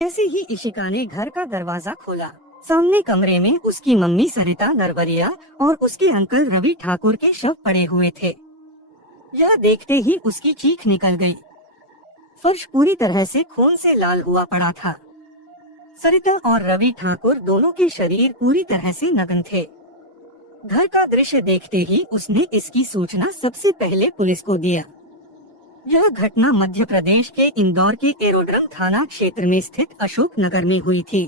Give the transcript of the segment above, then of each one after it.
जैसे ही इशिका ने घर का दरवाजा खोला, सामने कमरे में उसकी मम्मी सरिता नरवरिया और उसके अंकल रवि ठाकुर के शव पड़े हुए थे। यह देखते ही उसकी चीख निकल गई। फर्श पूरी तरह से खून से लाल हुआ पड़ा था। सरिता और रवि ठाकुर दोनों के शरीर पूरी तरह से नग्न थे। घर का दृश्य देखते ही उसने इसकी सूचना सबसे पहले पुलिस को दिया। यह घटना मध्य प्रदेश के इंदौर के एरोड्रम थाना क्षेत्र में स्थित अशोक नगर में हुई थी।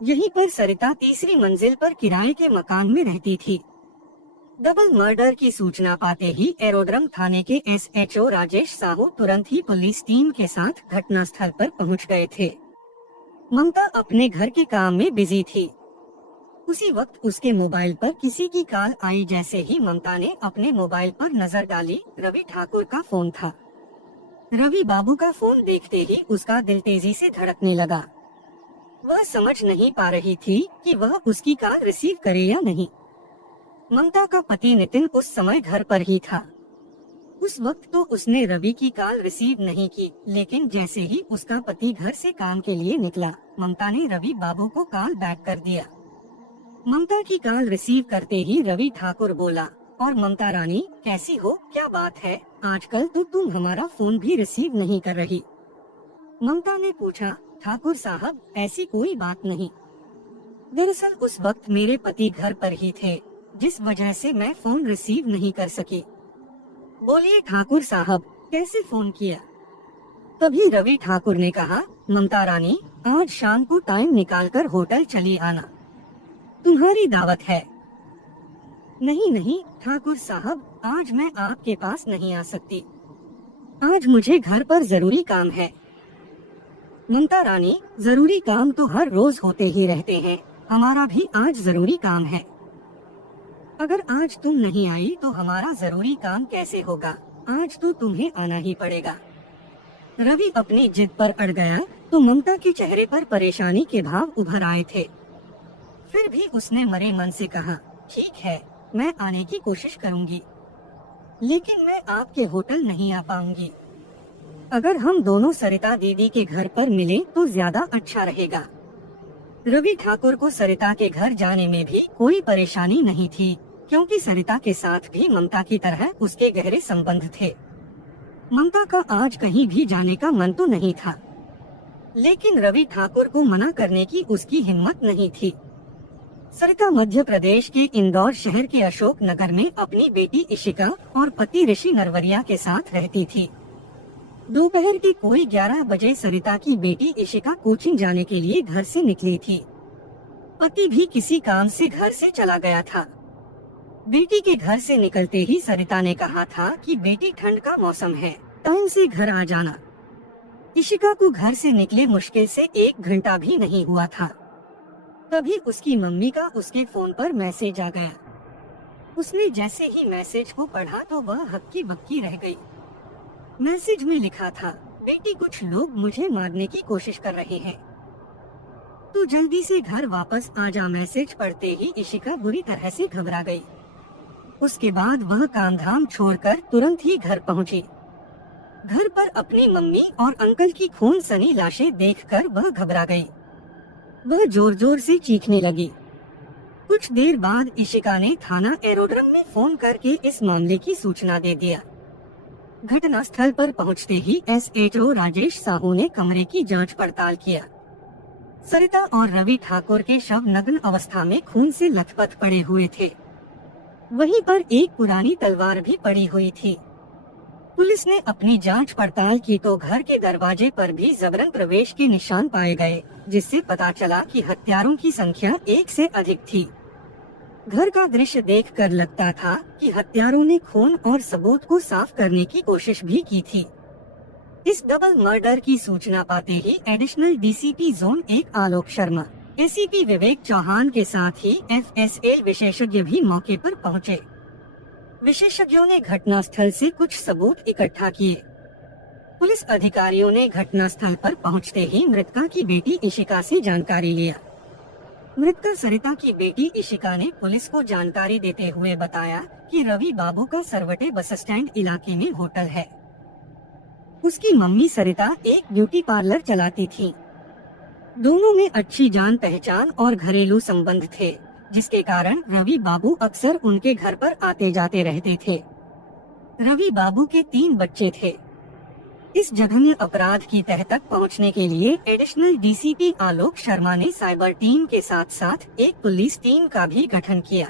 यहीं पर सरिता तीसरी मंजिल पर किराए के मकान में रहती थी। डबल मर्डर की सूचना पाते ही एरोड्रम थाने के एसएचओ राजेश साहू तुरंत ही पुलिस टीम के साथ घटनास्थल पर पहुंच गए थे। ममता अपने घर के काम में बिजी थी। उसी वक्त उसके मोबाइल पर किसी की कॉल आई। जैसे ही ममता ने अपने मोबाइल पर नजर डाली, रवि ठाकुर का फोन था। रवि बाबू का फोन देखते ही उसका दिल तेजी से धड़कने लगा। वह समझ नहीं पा रही थी कि वह उसकी कॉल रिसीव करे या नहीं। ममता का पति नितिन उस समय घर पर ही था। उस वक्त तो उसने रवि की कॉल रिसीव नहीं की, लेकिन जैसे ही उसका पति घर से काम के लिए निकला, ममता ने रवि बाबू को कॉल बैक कर दिया। ममता की कॉल रिसीव करते ही रवि ठाकुर बोला, और ममता रानी कैसी हो, क्या बात है, आजकल तो तुम हमारा फोन भी रिसीव नहीं कर रही। ममता ने पूछा, ठाकुर साहब ऐसी कोई बात नहीं। दरअसल उस वक्त मेरे पति घर पर ही थे, जिस वजह से मैं फोन रिसीव नहीं कर सकी। बोलिए ठाकुर साहब, कैसे फोन किया? तभी रवि ठाकुर ने कहा, ममता रानी आज शाम को टाइम निकालकर होटल चली आना, तुम्हारी दावत है। नहीं नहीं ठाकुर साहब, आज मैं आपके पास नहीं आ सकती। आज मुझे घर पर जरूरी काम है। ममता रानी, जरूरी काम तो हर रोज होते ही रहते हैं, हमारा भी आज जरूरी काम है। अगर आज तुम नहीं आई तो हमारा जरूरी काम कैसे होगा? आज तो तुम्हें आना ही पड़ेगा। रवि अपनी जिद पर अड़ गया तो ममता के चेहरे पर परेशानी के भाव उभर आए थे। फिर भी उसने मरे मन से कहा, ठीक है, मैं आने की कोशिश करूंगी, लेकिन मैं आपके होटल नहीं आ पाऊंगी। अगर हम दोनों सरिता दीदी के घर पर मिले तो ज्यादा अच्छा रहेगा। रवि ठाकुर को सरिता के घर जाने में भी कोई परेशानी नहीं थी, क्योंकि सरिता के साथ भी ममता की तरह उसके गहरे संबंध थे। ममता का आज कहीं भी जाने का मन तो नहीं था, लेकिन रवि ठाकुर को मना करने की उसकी हिम्मत नहीं थी। सरिता मध्य प्रदेश के इंदौर शहर के अशोक नगर में अपनी बेटी इशिका और पति ऋषि नरवरिया के साथ रहती थी। दोपहर के कोई 11 बजे सरिता की बेटी इशिका कोचिंग जाने के लिए घर से निकली थी। पति भी किसी काम से घर से चला गया था। बेटी के घर से निकलते ही सरिता ने कहा था कि बेटी ठंड का मौसम है, टाइम से घर आ जाना। इशिका को घर से निकले मुश्किल से 1 घंटा भी नहीं हुआ था। तभी उसकी मम्मी का उसके फोन पर मैसेज आ गया। उसने जैसे ही मैसेज को पढ़ा तो वह हक्की बक्की रह गई। मैसेज में लिखा था, बेटी कुछ लोग मुझे मारने की कोशिश कर रहे हैं, तू जल्दी से घर वापस आ जा। मैसेज पढ़ते ही इशिका बुरी तरह से घबरा गई। उसके बाद वह काम धाम छोड़कर तुरंत ही घर पहुंची। घर पर अपनी मम्मी और अंकल की खून सनी लाशें देखकर वह घबरा गई। वह जोर जोर से चीखने लगी। कुछ देर बाद इशिका ने थाना एरोड्रम में फोन करके इस मामले की सूचना दे दिया। घटनास्थल पर पहुंचते ही एसएचओ राजेश साहू ने कमरे की जांच पड़ताल किया। सरिता और रवि ठाकुर के शव नग्न अवस्था में खून से लथपथ पड़े हुए थे। वहीं पर एक पुरानी तलवार भी पड़ी हुई थी। पुलिस ने अपनी जांच पड़ताल की तो घर के दरवाजे पर भी जबरन प्रवेश के निशान पाए गए, जिससे पता चला कि हत्यारों की संख्या 1 से अधिक थी। घर का दृश्य देखकर लगता था कि हत्यारों ने खून और सबूत को साफ करने की कोशिश भी की थी। इस डबल मर्डर की सूचना पाते ही additional DCP zone 1 Alok Sharma, ACP विवेक चौहान के साथ ही एफएसएल विशेषज्ञ भी मौके पर पहुंचे। विशेषज्ञों ने घटनास्थल से कुछ सबूत इकट्ठा किए। पुलिस अधिकारियों ने घटनास्थल पर पहुंचते ही मृतका की बेटी इशिका से जानकारी लिया। मृतका सरिता की बेटी इशिका ने पुलिस को जानकारी देते हुए बताया कि रवि बाबू का सरवटे बस स्टैंड इलाके में होटल है। उसकी मम्मी सरिता एक ब्यूटी पार्लर चलाती थी। दोनों में अच्छी जान पहचान और घरेलू संबंध थे, जिसके कारण रवि बाबू अक्सर उनके घर पर आते जाते रहते थे। रवि बाबू के 3 बच्चे थे। इस जघन्य अपराध की तह तक पहुंचने के लिए एडिशनल डीसीपी आलोक शर्मा ने साइबर टीम के साथ साथ एक पुलिस टीम का भी गठन किया।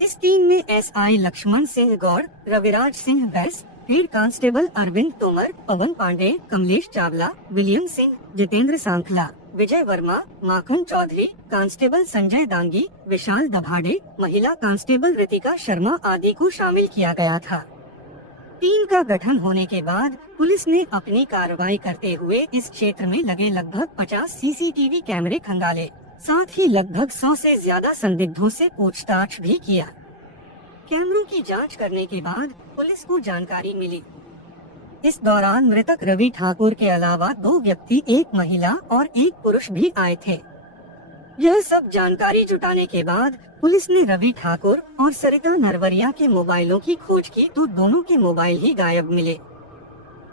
इस टीम में एसआई लक्ष्मण सिंह गौड़, रविराज सिंह बैस, हेड कांस्टेबल अरविंद तोमर, पवन पांडे, कमलेश चावला, विलियम सिंह, जितेंद्र सांखला, विजय वर्मा, माखन चौधरी, कांस्टेबल संजय दांगी, विशाल दभाड़े, महिला कांस्टेबल रितिका शर्मा आदि को शामिल किया गया था। टीम का गठन होने के बाद पुलिस ने अपनी कार्रवाई करते हुए इस क्षेत्र में लगे लगभग 50 सीसीटीवी कैमरे खंगाले, साथ ही लगभग 100 से ज्यादा संदिग्धों से पूछताछ भी किया। कैमरों की जांच करने के बाद पुलिस को जानकारी मिली। इस दौरान मृतक रवि ठाकुर के अलावा 2 व्यक्ति, एक महिला और एक पुरुष भी आए थे। यह सब जानकारी जुटाने के बाद पुलिस ने रवि ठाकुर और सरिता नरवरिया के मोबाइलों की खोज की तो दोनों के मोबाइल ही गायब मिले।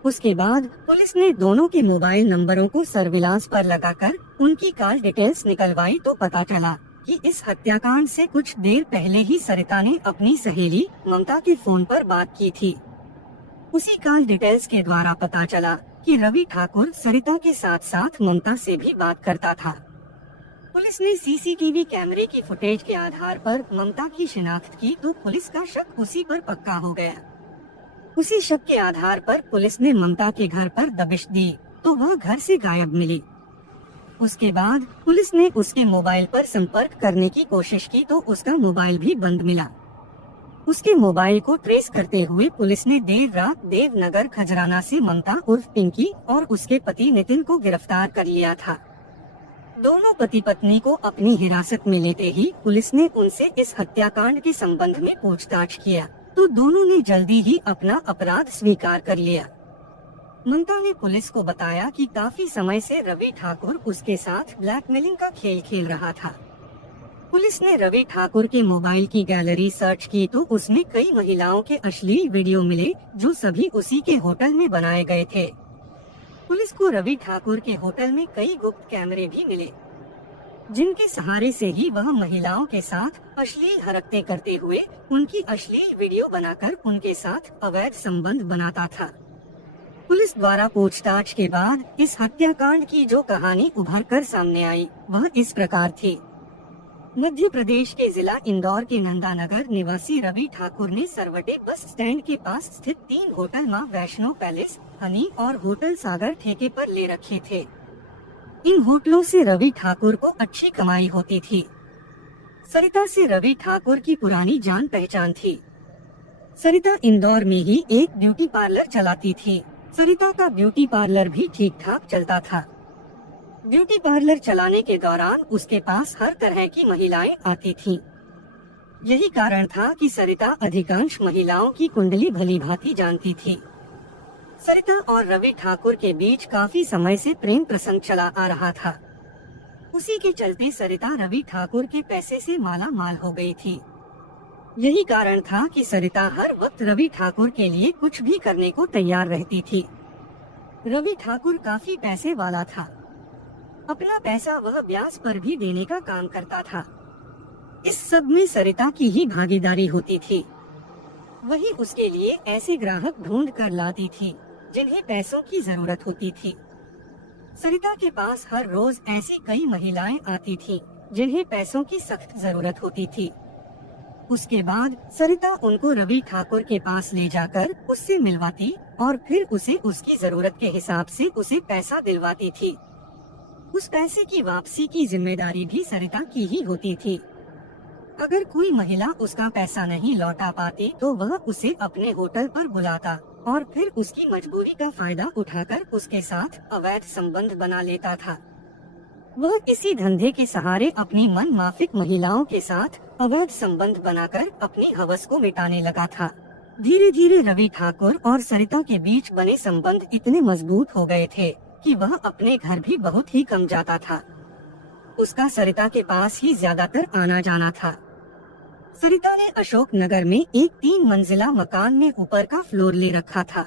उसके बाद पुलिस ने दोनों के मोबाइल नंबरों को सर्विलांस पर लगाकर उनकी कॉल डिटेल्स निकलवाई तो पता चला कि इस हत्याकांड से कुछ देर पहले ही सरिता ने अपनी सहेली ममता के फोन पर बात की थी। उसी कॉल डिटेल्स के द्वारा पता चला कि रवि ठाकुर सरिता के साथ साथ ममता से भी बात करता था। पुलिस ने सीसीटीवी कैमरे की फुटेज के आधार पर ममता की शिनाख्त की तो पुलिस का शक उसी पर पक्का हो गया। उसी शक के आधार पर पुलिस ने ममता के घर पर दबिश दी तो वह घर से गायब मिली। उसके बाद पुलिस ने उसके मोबाइल पर संपर्क करने की कोशिश की तो उसका मोबाइल भी बंद मिला। उसके मोबाइल को ट्रेस करते हुए पुलिस ने देर रात देवनगर खजराना से ममता उर्फ पिंकी और उसके पति नितिन को गिरफ्तार कर लिया था। दोनों पति पत्नी को अपनी हिरासत में लेते ही पुलिस ने उनसे इस हत्याकांड के संबंध में पूछताछ किया तो दोनों ने जल्दी ही अपना अपराध स्वीकार कर लिया। ममता ने पुलिस को बताया कि काफी समय से रवि ठाकुर उसके साथ ब्लैकमेलिंग का खेल खेल रहा था। पुलिस ने रवि ठाकुर के मोबाइल की गैलरी सर्च की तो उसमें कई महिलाओं के अश्लील वीडियो मिले जो सभी उसी के होटल में बनाए गए थे। पुलिस को रवि ठाकुर के होटल में कई गुप्त कैमरे भी मिले, जिनके सहारे से ही वह महिलाओं के साथ अश्लील हरकतें करते हुए उनकी अश्लील वीडियो बनाकर उनके साथ अवैध संबंध बनाता था। पुलिस द्वारा पूछताछ के बाद इस हत्याकांड की जो कहानी उभर कर सामने आई वह इस प्रकार थी। मध्य प्रदेश के जिला इंदौर के नंदानगर निवासी रवि ठाकुर ने सरवटे बस स्टैंड के पास स्थित 3 होटल मां वैष्णो पैलेस, हनी और होटल सागर ठेके पर ले रखे थे। इन होटलों से रवि ठाकुर को अच्छी कमाई होती थी। सरिता से रवि ठाकुर की पुरानी जान पहचान थी। सरिता इंदौर में ही एक ब्यूटी पार्लर चलाती थी। सरिता का ब्यूटी पार्लर भी ठीक ठाक चलता था। ब्यूटी पार्लर चलाने के दौरान उसके पास हर तरह की महिलाएं आती थीं। यही कारण था कि सरिता अधिकांश महिलाओं की कुंडली भली भांति जानती थी। सरिता और रवि ठाकुर के बीच काफी समय से प्रेम प्रसंग चला आ रहा था। उसी के चलते सरिता रवि ठाकुर के पैसे से माला माल हो गई थी। यही कारण था कि सरिता हर वक्त रवि ठाकुर के लिए कुछ भी करने को तैयार रहती थी। रवि ठाकुर काफी पैसे वाला था। अपना पैसा वह ब्याज पर भी देने का काम करता था। इस सब में सरिता की ही भागीदारी होती थी। वही उसके लिए ऐसे ग्राहक ढूंढ कर लाती थी जिन्हें पैसों की जरूरत होती थी। सरिता के पास हर रोज ऐसी कई महिलाएं आती थीं जिन्हें पैसों की सख्त जरूरत होती थी। उसके बाद सरिता उनको रवि ठाकुर के पास ले जाकर उससे मिलवाती और फिर उसे उसकी जरूरत के हिसाब से उसे पैसा दिलवाती थी। उस पैसे की वापसी की जिम्मेदारी भी सरिता की ही होती थी। अगर कोई महिला उसका पैसा नहीं लौटा पाती तो वह उसे अपने होटल पर बुलाता और फिर उसकी मजबूरी का फायदा उठाकर उसके साथ अवैध संबंध बना लेता था। वह इसी धंधे के सहारे अपनी मन माफिक महिलाओं के साथ अवैध संबंध बनाकर अपनी हवस को मिटाने लगा था। धीरे धीरे रवि ठाकुर और सरिता के बीच बने संबंध इतने मजबूत हो गए थे कि वह अपने घर भी बहुत ही कम जाता था। उसका सरिता के पास ही ज्यादातर आना जाना था। सरिता ने अशोक नगर में एक 3 मंजिला मकान में ऊपर का फ्लोर ले रखा था।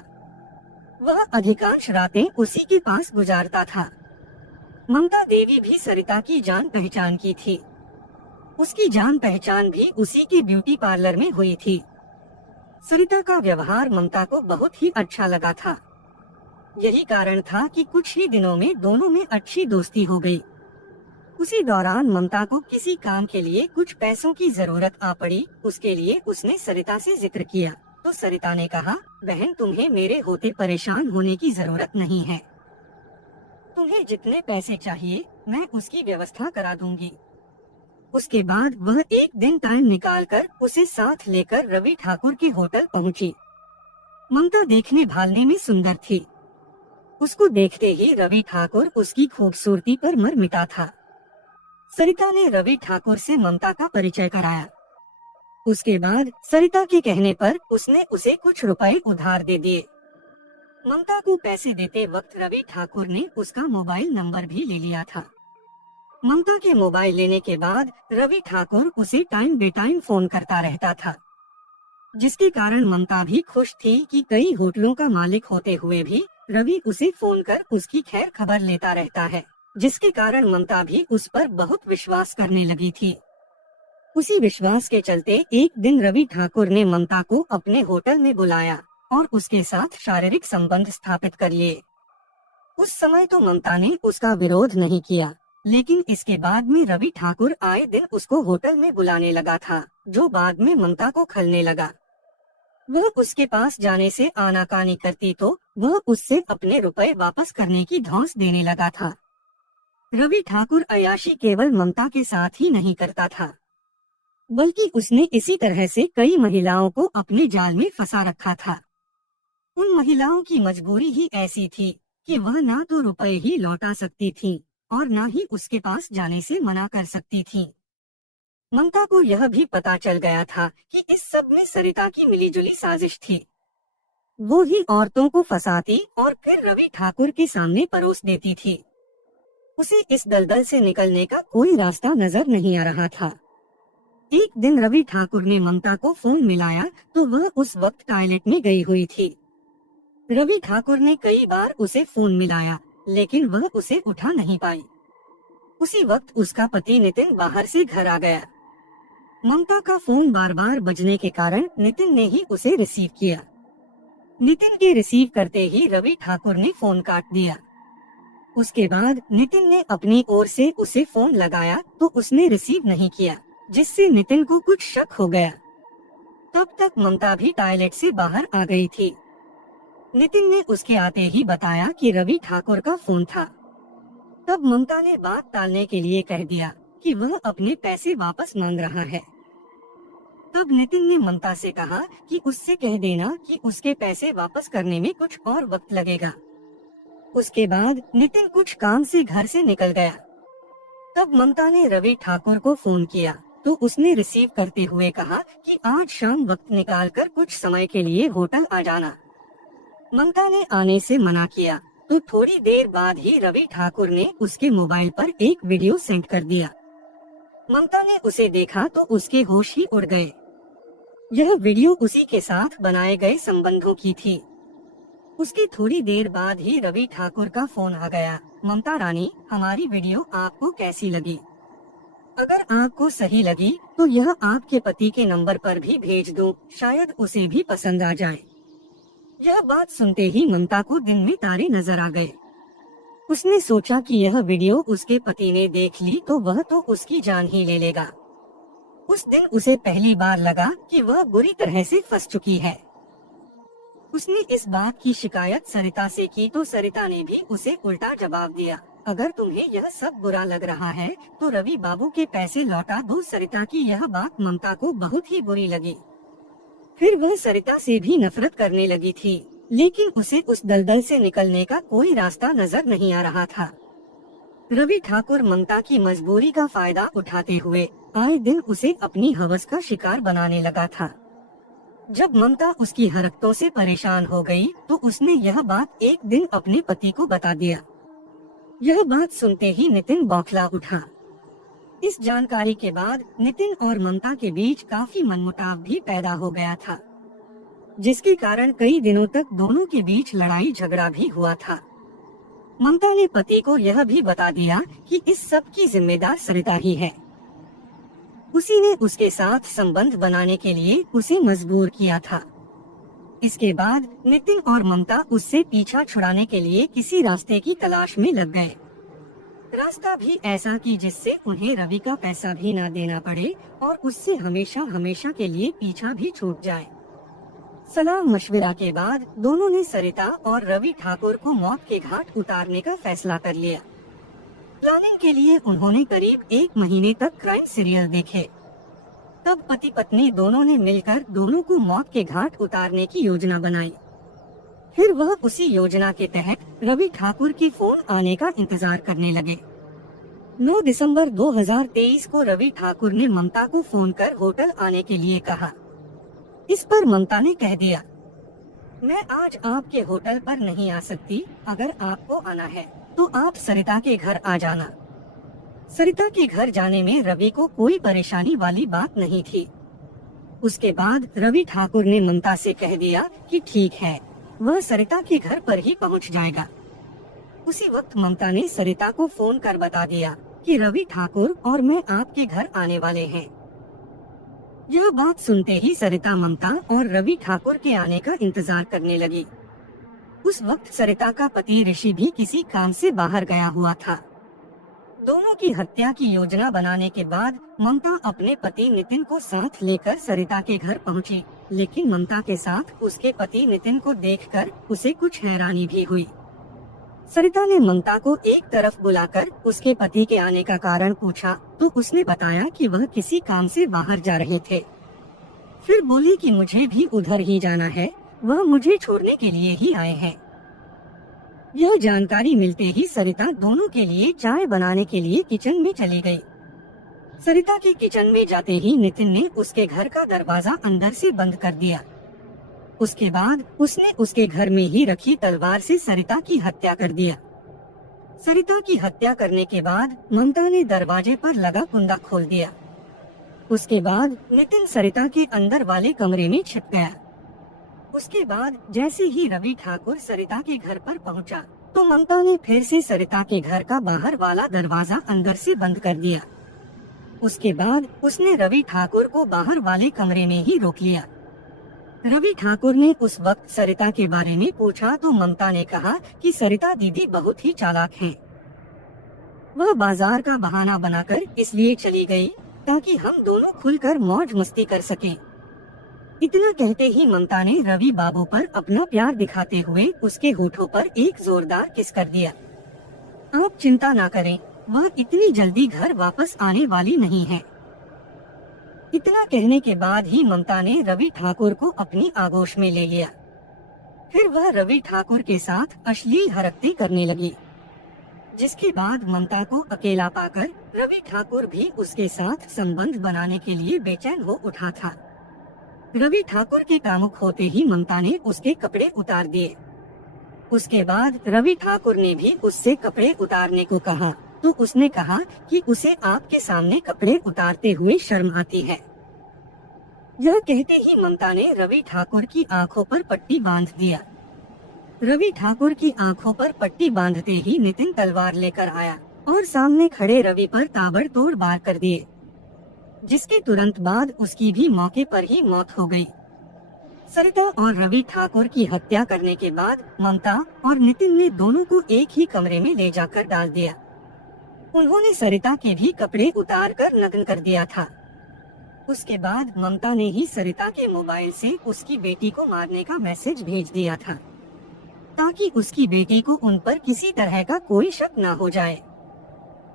वह अधिकांश रातें उसी के पास गुजारता था। ममता देवी भी सरिता की जान पहचान की थी। उसकी जान पहचान भी उसी के ब्यूटी पार्लर में हुई थी। सरिता का व्यवहार ममता को बहुत ही अच्छा लगा था। यही कारण था कि कुछ ही दिनों में दोनों में अच्छी दोस्ती हो गई। उसी दौरान ममता को किसी काम के लिए कुछ पैसों की जरूरत आ पड़ी। उसके लिए उसने सरिता से जिक्र किया तो सरिता ने कहा, बहन तुम्हें मेरे होते परेशान होने की जरूरत नहीं है। तुम्हें जितने पैसे चाहिए मैं उसकी व्यवस्था करा दूंगी। उसके बाद वह एक दिन टाइम निकालकर उसे साथ लेकर रवि ठाकुर के होटल पहुंची। ममता देखने भालने में सुंदर थी। उसको देखते ही रवि ठाकुर उसकी खूबसूरती पर मर मिटा था। सरिता ने रवि ठाकुर से ममता का परिचय कराया। उसके बाद सरिता के कहने पर उसने उसे कुछ रुपए उधार दे दिए। ममता को पैसे देते वक्त रवि ठाकुर ने उसका मोबाइल नंबर भी ले लिया था। ममता के मोबाइल लेने के बाद रवि ठाकुर उसे टाइम बेटाइम फोन करता रहता था, जिसके कारण ममता भी खुश थी कि कई होटलों का मालिक होते हुए भी रवि उसे फोन कर उसकी खैर खबर लेता रहता है, जिसके कारण ममता भी उस पर बहुत विश्वास करने लगी थी। उसी विश्वास के चलते एक दिन रवि ठाकुर ने ममता को अपने होटल में बुलाया और उसके साथ शारीरिक संबंध स्थापित कर लिए। उस समय तो ममता ने उसका विरोध नहीं किया, लेकिन इसके बाद में रवि ठाकुर आए दिन उसको होटल में बुलाने लगा था, जो बाद में ममता को खलने लगा। वह उसके पास जाने से आनाकानी करती तो वह उससे अपने रुपए वापस करने की धौंस देने लगा था। रवि ठाकुर अय्याशी केवल ममता के साथ ही नहीं करता था, बल्कि उसने इसी तरह से कई महिलाओं को अपने जाल में फंसा रखा था। उन महिलाओं की मजबूरी ही ऐसी थी कि वह ना तो रुपए ही लौटा सकती थीं और ना ही उसके पास जाने से मना कर सकती थीं। ममता को यह भी पता चल गया था कि इस सब में सरिता की मिलीजुली साजिश थी। वो ही औरतों को फंसाती और फिर रवि ठाकुर के सामने परोस देती थी। उसे इस दलदल से निकलने का कोई रास्ता नजर नहीं आ रहा था। एक दिन रवि ठाकुर ने ममता को फोन मिलाया तो वह उस वक्त टॉयलेट में गई हुई थी। रवि ठाकुर ने कई बार उसे फोन मिलाया, लेकिन वह उसे उठा नहीं पाई। उसी वक्त उसका पति नितिन बाहर से घर आ गया। ममता का फोन बार बार बजने के कारण नितिन ने ही उसे रिसीव किया। नितिन के रिसीव करते ही रवि ठाकुर ने फोन काट दिया। उसके बाद नितिन ने अपनी ओर से उसे फोन लगाया तो उसने रिसीव नहीं किया, जिससे नितिन को कुछ शक हो गया। तब तक ममता भी टॉयलेट से बाहर आ गई थी। नितिन ने उसके आते ही बताया कि रवि ठाकुर का फोन था। तब ममता ने बात टालने के लिए कह दिया कि वह अपने पैसे वापस मांग रहा है। तब नितिन ने ममता से कहा कि उससे कह देना कि उसके पैसे वापस करने में कुछ और वक्त लगेगा। उसके बाद नितिन कुछ काम से घर से निकल गया। तब ममता ने रवि ठाकुर को फोन किया तो उसने रिसीव करते हुए कहा कि आज शाम वक्त निकालकर कुछ समय के लिए होटल आ जाना। ममता ने आने से मना किया तो थोड़ी देर बाद ही रवि ठाकुर ने उसके मोबाइल पर एक वीडियो सेंड कर दिया। ममता ने उसे देखा तो उसके होश ही उड़ गए। यह वीडियो उसी के साथ बनाए गए संबंधों की थी। उसकी थोड़ी देर बाद ही रवि ठाकुर का फोन आ गया। ममता रानी, हमारी वीडियो आपको कैसी लगी? अगर आपको सही लगी तो यह आपके पति के नंबर पर भी भेज दो, शायद उसे भी पसंद आ जाए। यह बात सुनते ही ममता को दिन में तारे नजर आ गए। उसने सोचा कि यह वीडियो उसके पति ने देख ली तो वह तो उसकी जान ही ले लेगा। उस दिन उसे पहली बार लगा कि वह बुरी तरह से फंस चुकी है। उसने इस बात की शिकायत सरिता से की तो सरिता ने भी उसे उल्टा जवाब दिया, अगर तुम्हें यह सब बुरा लग रहा है तो रवि बाबू के पैसे लौटा दो। सरिता की यह बात ममता को बहुत ही बुरी लगी। फिर वह सरिता से भी नफरत करने लगी थी, लेकिन उसे उस दलदल से निकलने का कोई रास्ता नजर नहीं आ रहा था। रवि ठाकुर ममता की मजबूरी का फायदा उठाते हुए आए दिन उसे अपनी हवस का शिकार बनाने लगा था। जब ममता उसकी हरकतों से परेशान हो गई तो उसने यह बात एक दिन अपने पति को बता दिया। यह बात सुनते ही नितिन बौखला उठा। इस जानकारी के बाद नितिन और ममता के बीच काफी मनमुटाव भी पैदा हो गया था, जिसके कारण कई दिनों तक दोनों के बीच लड़ाई झगड़ा भी हुआ था। ममता ने पति को यह भी बता दिया कि इस सब की जिम्मेदार सरिता ही है। उसी ने उसके साथ संबंध बनाने के लिए उसे मजबूर किया था। इसके बाद नितिन और ममता उससे पीछा छुड़ाने के लिए किसी रास्ते की तलाश में लग गए। रास्ता भी ऐसा कि जिससे उन्हें रवि का पैसा भी ना देना पड़े और उससे हमेशा हमेशा के लिए पीछा भी छूट जाए। सलाह मशविरा के बाद दोनों ने सरिता और रवि ठाकुर को मौत के घाट उतारने का फैसला कर लिया। प्लानिंग के लिए उन्होंने करीब 1 महीने तक क्राइम सीरियल देखे। तब पति पत्नी दोनों ने मिलकर दोनों को मौत के घाट उतारने की योजना बनाई। फिर वह उसी योजना के तहत रवि ठाकुर की फोन आने का इंतजार करने लगे। 9 दिसंबर 2023 को रवि ठाकुर ने ममता को फोन कर होटल आने के लिए कहा। इस पर ममता ने कह दिया, मैं आज आपके होटल पर नहीं आ सकती, अगर आपको आना है तो आप सरिता के घर आ जाना। सरिता के घर जाने में रवि को कोई परेशानी वाली बात नहीं थी। उसके बाद रवि ठाकुर ने ममता से कह दिया कि ठीक है, वह सरिता के घर पर ही पहुंच जाएगा। उसी वक्त ममता ने सरिता को फोन कर बता दिया कि रवि ठाकुर और मैं आपके घर आने वाले हैं। यह बात सुनते ही सरिता ममता और रवि ठाकुर के आने का इंतजार करने लगी। उस वक्त सरिता का पति ऋषि भी किसी काम से बाहर गया हुआ था। दोनों की हत्या की योजना बनाने के बाद ममता अपने पति नितिन को साथ लेकर सरिता के घर पहुंची, लेकिन ममता के साथ उसके पति नितिन को देखकर उसे कुछ हैरानी भी हुई। सरिता ने ममता को एक तरफ बुलाकर उसके पति के आने का कारण पूछा तो उसने बताया कि वह किसी काम से बाहर जा रहे थे। फिर बोली कि मुझे भी उधर ही जाना है, वह मुझे छोड़ने के लिए ही आए हैं। यह जानकारी मिलते ही सरिता दोनों के लिए चाय बनाने के लिए किचन में चली गई। सरिता के किचन में जाते ही नितिन ने उसके घर का दरवाजा अंदर से बंद कर दिया। उसके बाद उसने उसके घर में ही रखी तलवार से सरिता की हत्या कर दिया। सरिता की हत्या करने के बाद ममता ने दरवाजे पर लगा कुंडा खोल दिया। उसके बाद नितिन सरिता के अंदर वाले कमरे में छिप गया। उसके बाद जैसे ही रवि ठाकुर सरिता के घर पर पहुंचा, तो ममता ने फिर से सरिता के घर का बाहर वाला दरवाजा अंदर से बंद कर दिया। उसके बाद उसने रवि ठाकुर को बाहर वाले कमरे में ही रोक लिया। रवि ठाकुर ने उस वक्त सरिता के बारे में पूछा तो ममता ने कहा कि सरिता दीदी बहुत ही चालाक हैं। वह बाजार का बहाना बनाकर इसलिए चली गई ताकि हम दोनों खुलकर मौज मस्ती कर सकें। इतना कहते ही ममता ने रवि बाबू पर अपना प्यार दिखाते हुए उसके होठों पर एक जोरदार किस कर दिया। आप चिंता ना करें, वह इतनी जल्दी घर वापस आने वाली नहीं है। इतना कहने के बाद ही ममता ने रवि ठाकुर को अपनी आगोश में ले लिया। फिर वह रवि ठाकुर के साथ अश्लील हरकतें करने लगी, जिसके बाद ममता को अकेला पाकर रवि ठाकुर भी उसके साथ संबंध बनाने के लिए बेचैन हो उठा था। रवि ठाकुर के कामुक होते ही ममता ने उसके कपड़े उतार दिए। उसके बाद रवि ठाकुर ने भी उससे कपड़े उतारने को कहा तो उसने कहा कि उसे आपके सामने कपड़े उतारते हुए शर्म आती है। यह कहते ही ममता ने रवि ठाकुर की आंखों पर पट्टी बांध दिया। रवि ठाकुर की आंखों पर पट्टी बांधते ही नितिन तलवार लेकर आया और सामने खड़े रवि पर ताबड़तोड़ वार कर दिए, जिसके तुरंत बाद उसकी भी मौके पर ही मौत हो गई। सरिता और रवि ठाकुर की हत्या करने के बाद ममता और नितिन ने दोनों को एक ही कमरे में ले जाकर डाल दिया। उन्होंने सरिता के भी कपड़े उतार कर नग्न कर दिया था। उसके बाद ममता ने ही सरिता के मोबाइल से उसकी बेटी को मारने का मैसेज भेज दिया था, ताकि उसकी बेटी को उन पर किसी तरह का कोई शक न हो जाए।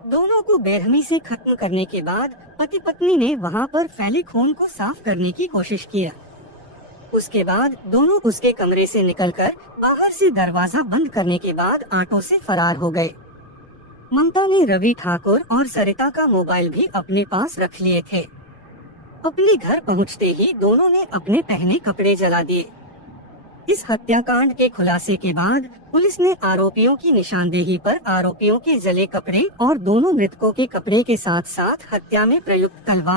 दोनों को बेरहमी से खत्म करने के बाद पति पत्नी ने वहां पर फैले खून को साफ करने की कोशिश किया। उसके बाद दोनों उसके कमरे से निकलकर बाहर से दरवाजा बंद करने के बाद ऑटो से फरार हो गए। ममता ने रवि ठाकुर और सरिता का मोबाइल भी अपने पास रख लिए थे। अपने घर पहुंचते ही दोनों ने अपने पहने कपड़े जला दिए। इस हत्याकांड के खुलासे के बाद पुलिस ने आरोपियों की निशानदेही पर आरोपियों के जले कपड़े और दोनों मृतकों के कपड़े के साथ साथ हत्या में प्रयुक्त तलवार